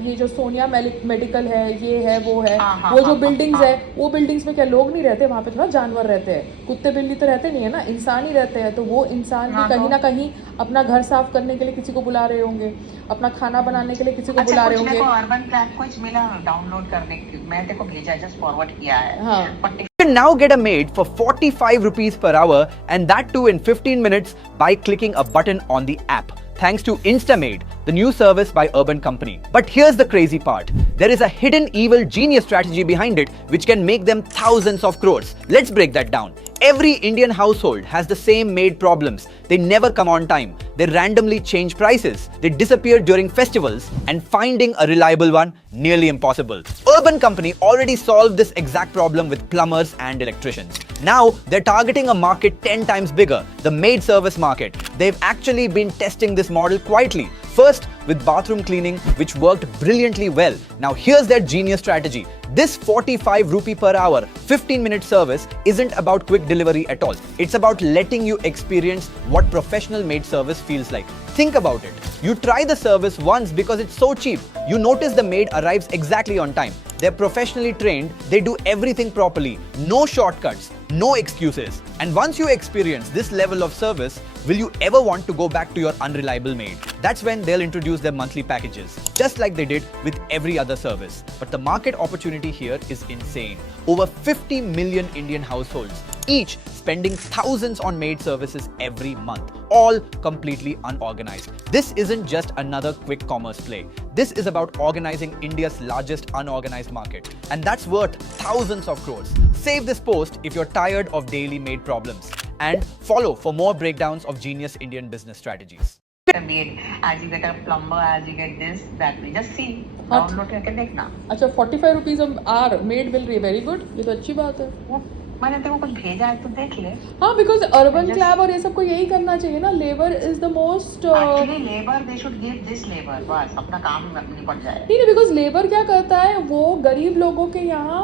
ये जो सोनिया मेडिकल है, ये है, वो है, हाँ वो हाँ जो हाँ बिल्डिंग्स हाँ। है, वो बिल्डिंग्स में क्या लोग नहीं रहते? वहाँ पे थोड़ा जानवर रहते हैं, कुत्ते बिल्ली तो रहते नहीं है ना, इंसान ही रहते हैं। तो वो इंसान भी हाँ कहीं तो ना कहीं अपना घर साफ करने के लिए किसी को बुला रहे होंगे, अपना खाना बनाने के लिए किसी को अच्छा, बुला रहे कुछ मेरे होंगे। को अर्बन प्लैन कुछ मिला डाउनलोड करने की, मैं तेरे को भेजा है, जस्ट फॉरवर्ड किया है। हाँ, but You can now get a maid for 45 rupees per hour, and that too in 15 minutes by clicking a button on the app. Thanks to InstaMaid, the new service by Urban Company. But here's the crazy part. There is a hidden evil genius strategy behind it which can make them thousands of crores. Let's break that down. Every Indian household has the same maid problems. They never come on time. They randomly change prices. They disappear during festivals, and finding a reliable one nearly impossible. Urban Company already solved this exact problem with plumbers and electricians. Now they're targeting a market 10 times bigger, the maid service market. They've actually been testing this model quietly. First with bathroom cleaning, which worked brilliantly well. Now here's their genius strategy. This 45 rupee per hour, 15-minute service isn't about quick delivery at all. It's about letting you experience what professional maid service feels like. Think about it. You try the service once because it's so cheap. You notice the maid arrives exactly on time. They're professionally trained, they do everything properly, no shortcuts, no excuses. And once you experience this level of service, will you ever want to go back to your unreliable maid? That's when they'll introduce their monthly packages, just like they did with every other service. But the market opportunity here is insane. Over 50 million Indian households, each spending thousands on maid services every month, all completely unorganized. This isn't just another quick commerce play. This is about organizing India's largest unorganized market, and that's worth thousands of crores. Save this post if you're tired of daily maid problems, and follow for more breakdowns of genius Indian business strategies. a maid, as you get a plumber, as you get this, that way. Just see, हाँ, download करके देखना। अच्छा 45 rupees are made मिल रही है, very good, ये तो अच्छी बात है। वो मैंने तेरे को कुछ भेजा है, तो देख ले। हाँ, बिकॉज अर्बन Just- क्लैब और ये सबको यही करना चाहिए ना, labour is the most actually labour they should give this labour, बस अपना काम निपट जाए। नहीं, बिकॉज लेबर क्या करता है, वो गरीब लोगों के यहाँ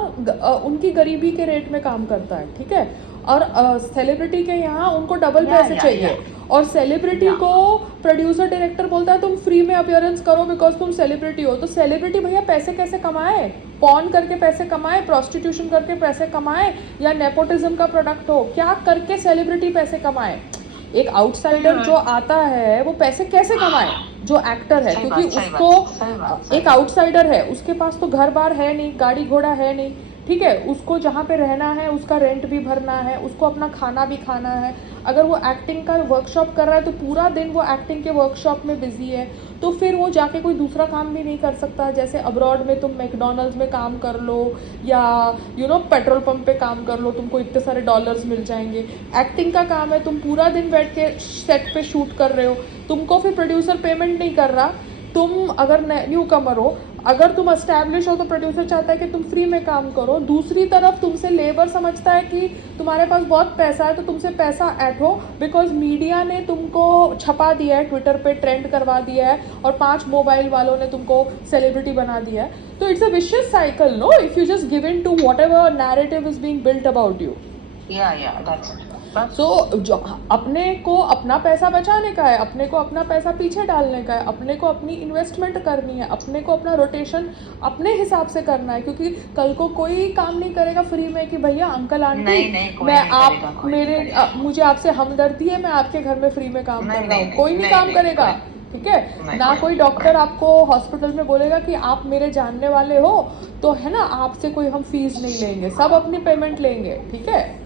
उनकी गरीबी के रेट में काम करता है, ठीक है, और सेलिब्रिटी के यहाँ उनको डबल पैसे चाहिए। और सेलिब्रिटी को प्रोड्यूसर डायरेक्टर बोलता है तुम फ्री में अपीयरेंस करो बिकॉज तुम सेलिब्रिटी हो। तो सेलिब्रिटी भैया पैसे कैसे कमाए? पॉर्न करके पैसे कमाए, प्रोस्टिट्यूशन करके पैसे कमाए, या नेपोटिज्म का प्रोडक्ट हो, क्या करके सेलिब्रिटी पैसे कमाए? एक आउटसाइडर जो आता है वो पैसे कैसे कमाए? जो एक्टर है, क्योंकि उसको एक आउटसाइडर है, उसके पास तो घर बार है नहीं, गाड़ी घोड़ा है नहीं, ठीक है, उसको जहाँ पे रहना है उसका रेंट भी भरना है, उसको अपना खाना भी खाना है। अगर वो एक्टिंग का वर्कशॉप कर रहा है तो पूरा दिन वो एक्टिंग के वर्कशॉप में बिजी है, तो फिर वो जाके कोई दूसरा काम भी नहीं कर सकता। जैसे अब्रॉड में तुम मैकडॉनल्ड्स में काम कर लो, या पेट्रोल पंप पे काम कर लो, तुमको इतने सारे डॉलर्स मिल जाएंगे। एक्टिंग का काम है, तुम पूरा दिन बैठ के सेट पे शूट कर रहे हो, तुमको फिर प्रोड्यूसर पेमेंट नहीं कर रहा। तुम अगर न्यू कमर हो, अगर तुम एस्टैब्लिश हो, तो प्रोड्यूसर चाहता है कि तुम फ्री में काम करो। दूसरी तरफ तुमसे लेबर समझता है कि तुम्हारे पास बहुत पैसा है तो तुमसे पैसा ऐठो, बिकॉज मीडिया ने तुमको छपा दिया है, ट्विटर पे ट्रेंड करवा दिया है, और 5 मोबाइल वालों ने तुमको सेलिब्रिटी बना दिया है। तो it's a vicious cycle, no, if you just give in to whatever narrative is being built about you. So जो अपने को अपना पैसा बचाने का है, अपने को अपना पैसा पीछे डालने का है, अपने को अपनी इन्वेस्टमेंट करनी है, अपने को अपना रोटेशन अपने हिसाब से करना है, क्योंकि कल को कोई काम नहीं करेगा फ्री में कि भैया अंकल आंटी मुझे आपसे हमदर्दी है, मैं आपके घर में फ्री में काम कर रहा हूँ। कोई नहीं काम करेगा, ठीक है ना। कोई डॉक्टर आपको हॉस्पिटल में बोलेगा कि आप मेरे जानने वाले हो तो है ना, आपसे कोई हम फीस नहीं लेंगे, सब अपनी पेमेंट लेंगे, ठीक है।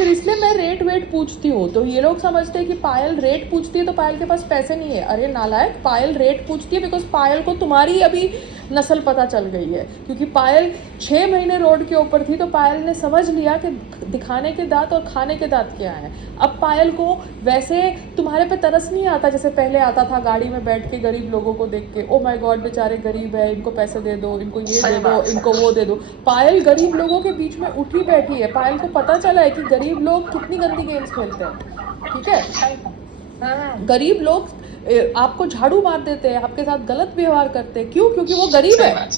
इसलिए मैं रेट वेट पूछती हूँ। तो ये लोग समझते हैं कि पायल रेट पूछती है तो पायल के पास पैसे नहीं है। अरे नालायक, पायल रेट पूछती है बिकॉज पायल को तुम्हारी अभी नस्ल पता चल गई है, क्योंकि पायल 6 महीने रोड के ऊपर थी तो पायल ने समझ लिया कि दिखाने के दांत और खाने के दांत क्या है। अब पायल को वैसे तुम्हारे पे तरस नहीं आता जैसे पहले आता था, गाड़ी में बैठ के गरीब लोगों को देख के, ओ माय गॉड बेचारे गरीब है, इनको पैसे दे दो, इनको ये दे दो, इनको वो दे दो। पायल गरीब लोगों के बीच में उठी बैठी है। पायल को पता चला है कि गरीब लोग कितनी गंदी गेम्स खेलते हैं, ठीक है। गरीब लोग आपको झाड़ू मार देते हैं, आपके साथ गलत व्यवहार करते हैं, क्यों? क्योंकि वो गरीब है।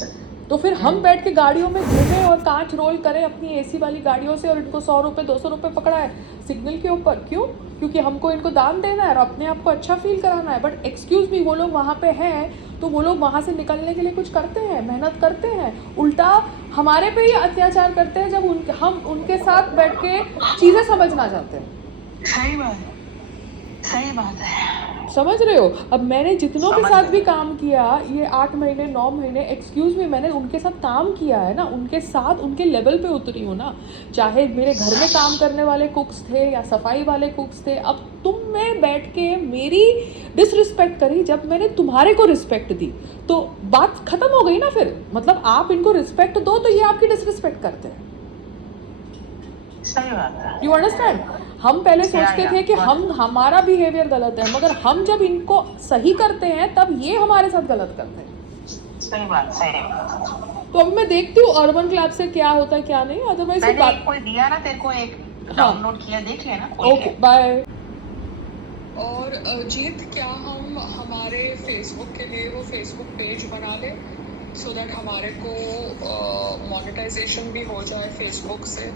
तो फिर हम बैठ के गाड़ियों में घूमें और कांच रोल करें अपनी एसी वाली गाड़ियों से और इनको 100 रुपये 200 रुपये पकड़ा है सिग्नल के ऊपर। क्यों? क्योंकि हमको इनको दाम देना है और अपने आप को अच्छा फील कराना है। बट एक्सक्यूज़ मी, वो लोग वहाँ पे हैं तो वो लोग वहाँ से निकलने के लिए कुछ करते हैं, मेहनत करते हैं, उल्टा हमारे पे ही अत्याचार करते हैं जब हम उनके साथ बैठ के चीज़ें समझना चाहते हैं। सही बात है, सही बात है। समझ रहे हो? अब मैंने जितनों के समझ साथ रहे भी काम किया ये 8 महीने 9 महीने, एक्सक्यूज़ मी, मैंने उनके साथ काम किया है ना, उनके साथ उनके लेवल पे उतरी हूँ ना। चाहे मेरे घर में काम करने वाले कुक्स थे या सफाई वाले कुक्स थे। अब तुम में बैठ के मेरी डिसरिस्पेक्ट करी जब मैंने तुम्हारे को रिस्पेक्ट दी, तो बात खत्म हो गई ना फिर। मतलब आप इनको रिस्पेक्ट दो तो ये आपकी डिसरिस्पेक्ट करते हैं। सही बात है। You understand? हम पहले सोचते थे कि हाँ। हमारा बिहेवियर गलत है, मगर हम जब इनको सही करते हैं तब ये हमारे साथ गलत करते हैं। सही बात, सही बात। तो अब मैं देखती हूँ अर्बन क्लब से क्या होता है क्या नहीं, अदरवाइज मैंने एक कोई दिया ना तेरे को, एक डाउनलोड किया, देख लेना। Okay bye. और जीत, क्या हम हमारे फेसबुक के लिए वो फेसबुक पेज बना लें सो दैट हमारे को मोनेटाइजेशन भी हो जाए फेसबुक से।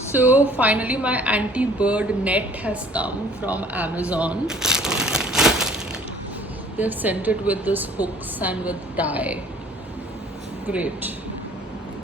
So finally my anti-bird net has come from Amazon. They've sent it with this hooks and with dye. Great.